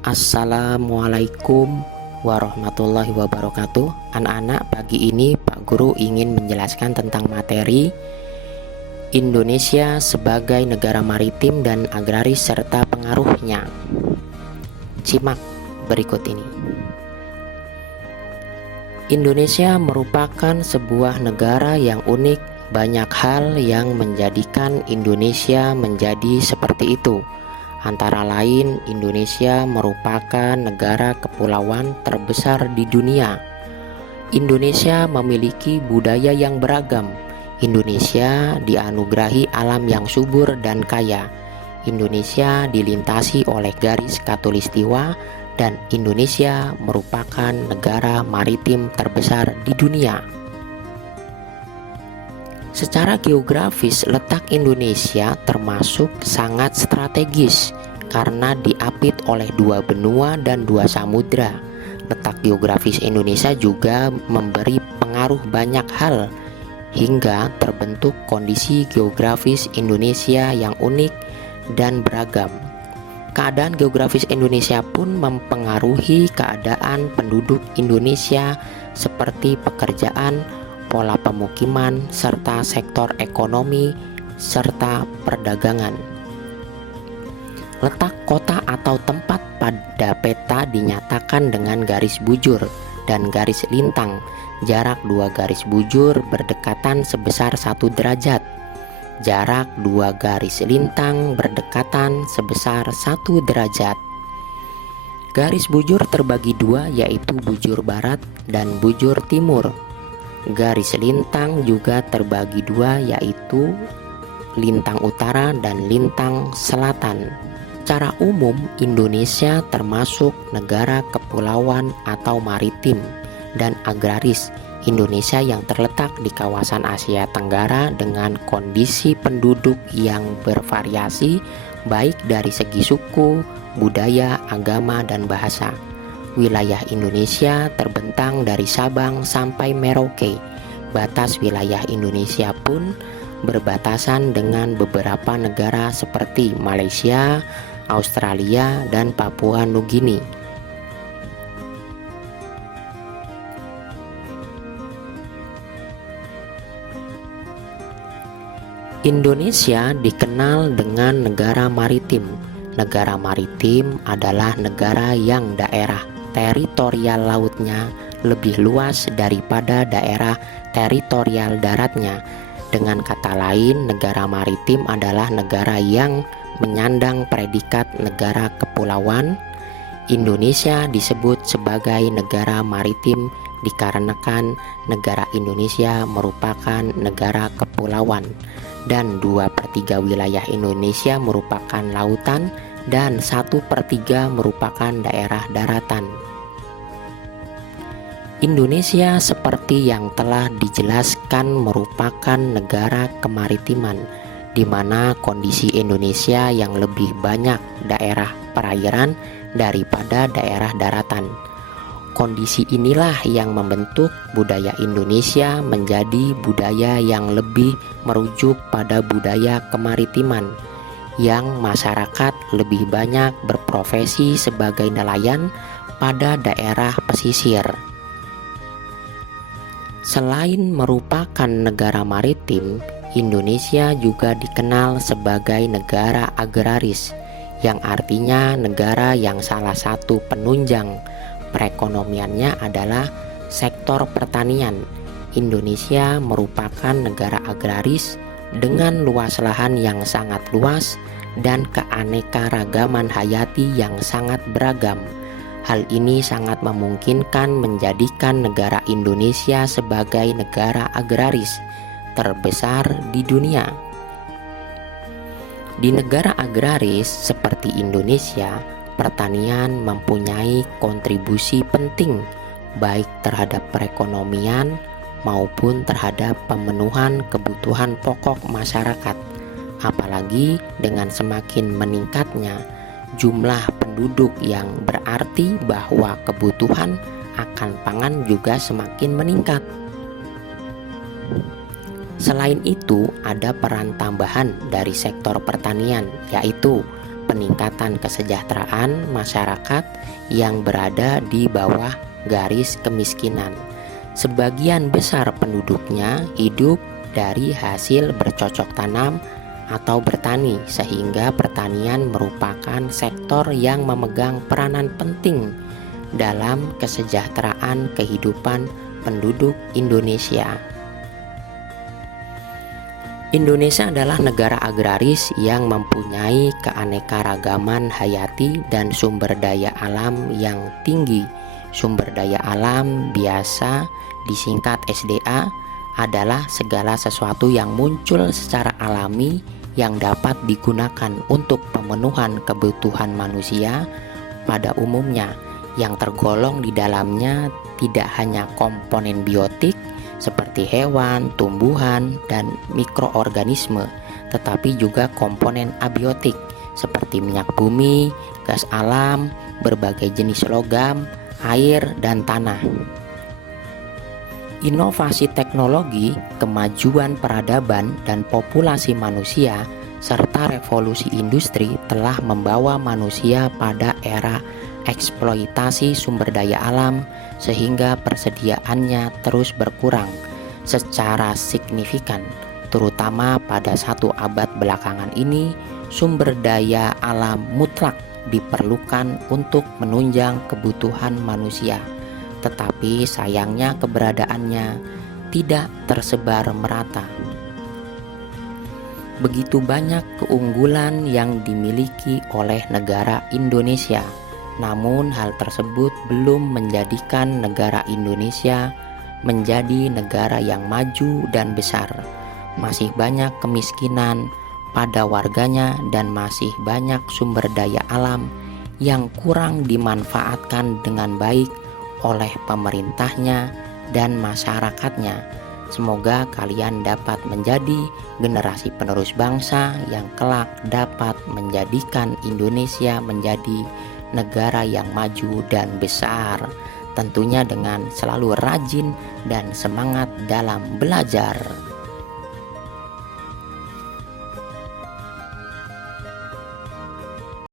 Assalamualaikum warahmatullahi wabarakatuh. Anak-anak, pagi ini Pak Guru ingin menjelaskan tentang materi Indonesia sebagai negara maritim dan agraris serta pengaruhnya. Simak berikut ini. Indonesia merupakan sebuah negara yang unik. Banyak hal yang menjadikan Indonesia menjadi seperti itu. Antara lain, Indonesia merupakan negara kepulauan terbesar di dunia. Indonesia memiliki budaya yang beragam. Indonesia dianugerahi alam yang subur dan kaya. Indonesia dilintasi oleh garis khatulistiwa dan Indonesia merupakan negara maritim terbesar di dunia. Secara geografis, letak Indonesia termasuk sangat strategis karena diapit oleh dua benua dan dua samudra. Letak geografis Indonesia juga memberi pengaruh banyak hal hingga terbentuk kondisi geografis Indonesia yang unik dan beragam. Keadaan geografis Indonesia pun mempengaruhi keadaan penduduk Indonesia seperti pekerjaan, pola pemukiman, serta sektor ekonomi, serta perdagangan. Letak kota atau tempat pada peta dinyatakan dengan garis bujur dan garis lintang. Jarak dua garis bujur berdekatan sebesar 1 derajat. Jarak dua garis lintang berdekatan sebesar 1 derajat. Garis bujur terbagi dua, yaitu bujur barat dan bujur timur. Garis lintang juga terbagi dua, yaitu lintang utara dan lintang selatan. Secara umum, Indonesia termasuk negara kepulauan atau maritim dan agraris. Indonesia yang terletak di kawasan Asia Tenggara dengan kondisi penduduk yang bervariasi baik dari segi suku, budaya, agama, dan bahasa. Wilayah Indonesia terbentang dari Sabang sampai Merauke. Batas wilayah Indonesia pun berbatasan dengan beberapa negara seperti Malaysia, Australia, dan Papua Nugini. Indonesia dikenal dengan negara maritim. Negara maritim adalah negara yang daerah teritorial lautnya lebih luas daripada daerah teritorial daratnya. Dengan kata lain, negara maritim adalah negara yang menyandang predikat negara kepulauan. Indonesia disebut sebagai negara maritim dikarenakan negara Indonesia merupakan negara kepulauan dan 2/3 wilayah Indonesia merupakan lautan dan 1/3 merupakan daerah daratan. Indonesia seperti yang telah dijelaskan merupakan negara kemaritiman, di mana kondisi Indonesia yang lebih banyak daerah perairan daripada daerah daratan. Kondisi inilah yang membentuk budaya Indonesia menjadi budaya yang lebih merujuk pada budaya kemaritiman, yang masyarakat lebih banyak berprofesi sebagai nelayan pada daerah pesisir. Selain merupakan negara maritim, Indonesia juga dikenal sebagai negara agraris, yang artinya negara yang salah satu penunjang perekonomiannya adalah sektor pertanian. Indonesia merupakan negara agraris dengan luas lahan yang sangat luas dan keanekaragaman hayati yang sangat beragam. Hal ini sangat memungkinkan menjadikan negara Indonesia sebagai negara agraris terbesar di dunia. Di negara agraris seperti Indonesia, pertanian mempunyai kontribusi penting baik terhadap perekonomian maupun terhadap pemenuhan kebutuhan pokok masyarakat. Apalagi dengan semakin meningkatnya jumlah penduduk, yang berarti bahwa kebutuhan akan pangan juga semakin meningkat. Selain itu, ada peran tambahan dari sektor pertanian, yaitu peningkatan kesejahteraan masyarakat yang berada di bawah garis kemiskinan. Sebagian besar penduduknya hidup dari hasil bercocok tanam atau bertani, sehingga pertanian merupakan sektor yang memegang peranan penting dalam kesejahteraan kehidupan penduduk Indonesia. Indonesia adalah negara agraris yang mempunyai keanekaragaman hayati dan sumber daya alam yang tinggi. Sumber daya alam biasa disingkat SDA adalah segala sesuatu yang muncul secara alami yang dapat digunakan untuk pemenuhan kebutuhan manusia pada umumnya, yang tergolong di dalamnya tidak hanya komponen biotik seperti hewan, tumbuhan, dan mikroorganisme, tetapi juga komponen abiotik seperti minyak bumi, gas alam, berbagai jenis logam, air, dan tanah. Inovasi teknologi, kemajuan peradaban dan populasi manusia, serta revolusi industri telah membawa manusia pada era eksploitasi sumber daya alam, sehingga persediaannya terus berkurang secara signifikan. Terutama pada 1 abad belakangan ini, sumber daya alam mutlak diperlukan untuk menunjang kebutuhan manusia. Tetapi sayangnya keberadaannya tidak tersebar merata. Begitu banyak keunggulan yang dimiliki oleh negara Indonesia, namun hal tersebut belum menjadikan negara Indonesia menjadi negara yang maju dan besar. Masih banyak kemiskinan pada warganya dan masih banyak sumber daya alam yang kurang dimanfaatkan dengan baik oleh pemerintahnya dan masyarakatnya. Semoga kalian dapat menjadi generasi penerus bangsa yang kelak dapat menjadikan Indonesia menjadi negara yang maju dan besar, tentunya dengan selalu rajin dan semangat dalam belajar.